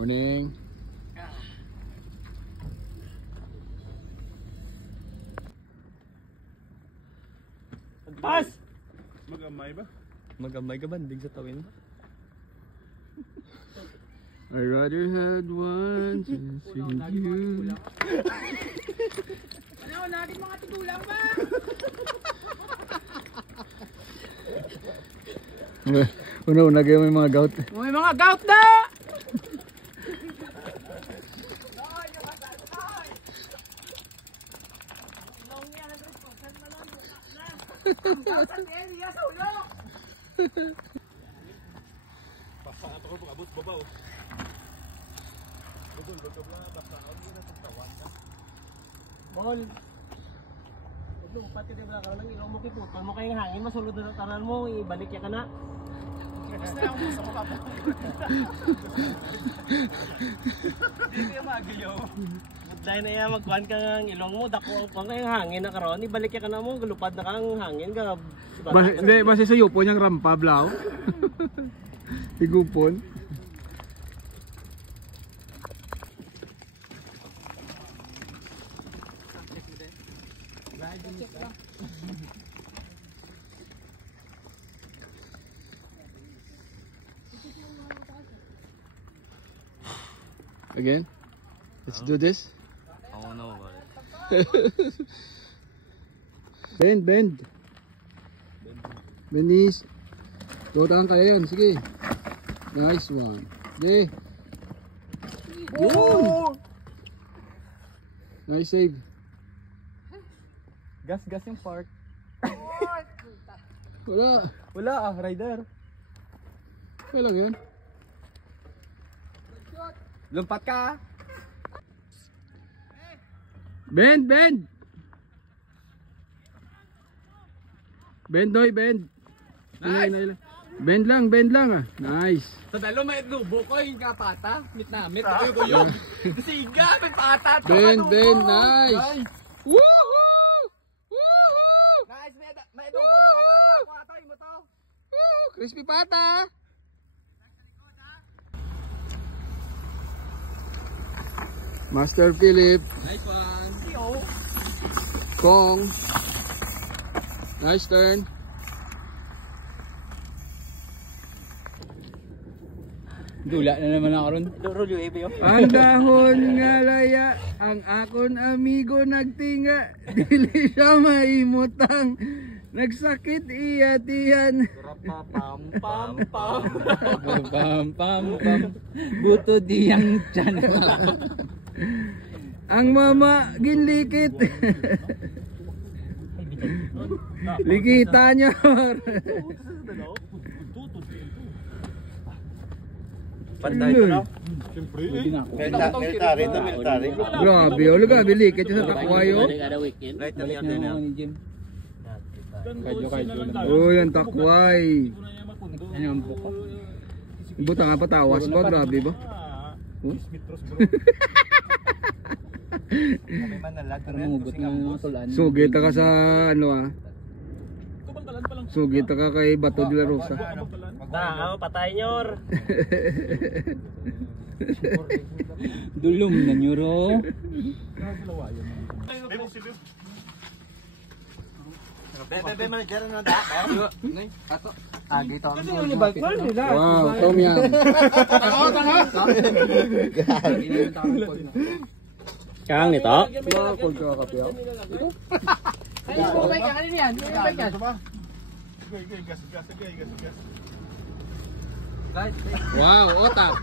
Morning. Pas! Mag-amay ba? Mag-amay ka bandig sa tawin ba? I rather had one chance with you. Ano, natin mga tigulang ba? Una-una kayo may mga gout. May mga gout na! Basta ato ko pag-abot babaw. Budol na basta ako na tagtawan ka. Bol! Huwag mo, pati di ba ka lang ilaw mo kiputol mo kayong hangin, masulod na taran mo, ibalik ya ka na. Basta yung gusto ko kapag. Hindi kaya magayaw. Dahil na yan, magkuhan ka ng ilong mo, dako ang kuhan kayong hangin na karoon, ibalik ya ka na mo, galupad na kang hangin ka. Hindi, basta sa yupo niyang rampa, blaw. Igupon. Again? Let's do this. I don't know about it. Bend. Benis. Tutaan kayo yun. Sige. Nice one. Okay. Yun. Nice save. Gas yung park. Wala. Rider. Okay lang yan. Lumpat ka. Bend. Bend, Doy, bend. Nice. Bend lang ah. Nice. Sa dalo may lubo ko yung kapata. Mit ko yung siga, may pata. Bend. Nice. Woohoo! Nice, may lubo ko pata mo to. Woo! Crispy pata. Master Philip. Nice one. Kong. Nice turn. Dula na naman ako ron. Rolyo ebe yo. Ang dahon nga laya, ang akon amigo nagtinga, dili siya maimutang, nagsakit iya tiyan. Pam. Pam. Buto diyang tiyan. Ang mama ginlikit. Likita niya. Panday ko na. Siyempre Military. Grabe, oh, grabe likit yung sa takwayo. Right na yan din. Oh, yung takway. Ano ang buko? Buta nga patawas ba? Grabe ba? metros bro. May manalag na Pangugot ng mga tulan. Sugit ka sa ano ah. Sugit ka kay Bato de la Rosa. Patay nyor. Dulom na nyuro. Bebe manager na da. Dito. Kasi yung balkon nila. Wow, Tom Yam. Kang nito. Cold ka kape ah. Ay, bumabay ka kanina yan. Bumabay ka. Gas. Wow, otak.